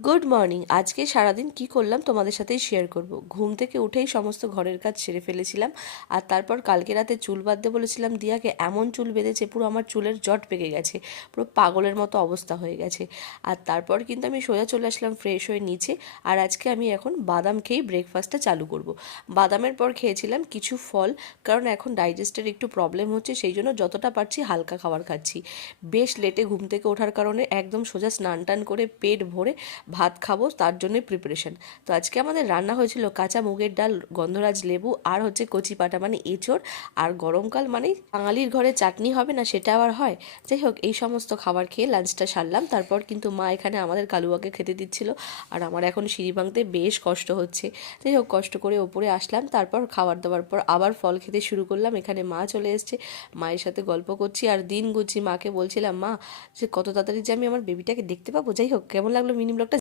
Good morning. আজকে সারাদিন কি করলাম তোমাদের সাথেই শেয়ার করব। ঘুম থেকে উঠেই সমস্ত ঘরের কাজ সেরে ফেলেছিলাম। আর তারপর কালকে রাতে চুল বাঁধতে বলেছিলাম দিয়াকে, এমন চুল বেঁধেছে পুরো আমার চুলের জট পেকে গেছে, পুরো পাগলের মতো অবস্থা হয়ে গেছে। আর তারপর কিন্তু আমি সোজা চলে আসলাম ফ্রেশ হয়ে নিচে। আর আজকে আমি এখন বাদাম খেয়েই ব্রেকফাস্টটা চালু করব। বাদামের পর খেয়েছিলাম কিছু ফল, কারণ এখন ডাইজেস্টের একটু প্রবলেম হচ্ছে, সেই জন্য যতটা পারছি হালকা খাবার খাচ্ছি। বেশ লেটে ঘুম থেকে ওঠার কারণে একদম সোজা স্নান টান করে পেট ভরে ভাত খাবো, তার জন্যই প্রিপারেশন। তো আজকে আমাদের রান্না হয়েছিল কাঁচা মুগের ডাল, গন্ধরাজ লেবু, আর হচ্ছে কচি পাটা মানে এঁচোড়। আর গরমকাল মানে বাঙালির ঘরে চাটনি হবে না, সেটা আবার হয়। যাই হোক, এই সমস্ত খাবার খেয়ে লাঞ্চটা সারলাম। তারপর কিন্তু মা এখানে আমাদের কালুয়াকে খেতে দিচ্ছিল। আর আমার এখন সিঁড়ি ভাঙতে বেশ কষ্ট হচ্ছে। যাই হোক, কষ্ট করে ওপরে আসলাম। তারপর খাবার দাবার পর আবার ফল খেতে শুরু করলাম। এখানে মা চলে এসছে, মায়ের সাথে গল্প করছি আর দিন গুছি। মাকে বলছিলাম, মা যে কত তাড়াতাড়ি যে আমি আমার বেবিটাকে দেখতে পাবো। যাই হোক, কেমন লাগলো মিনি ব্লগটা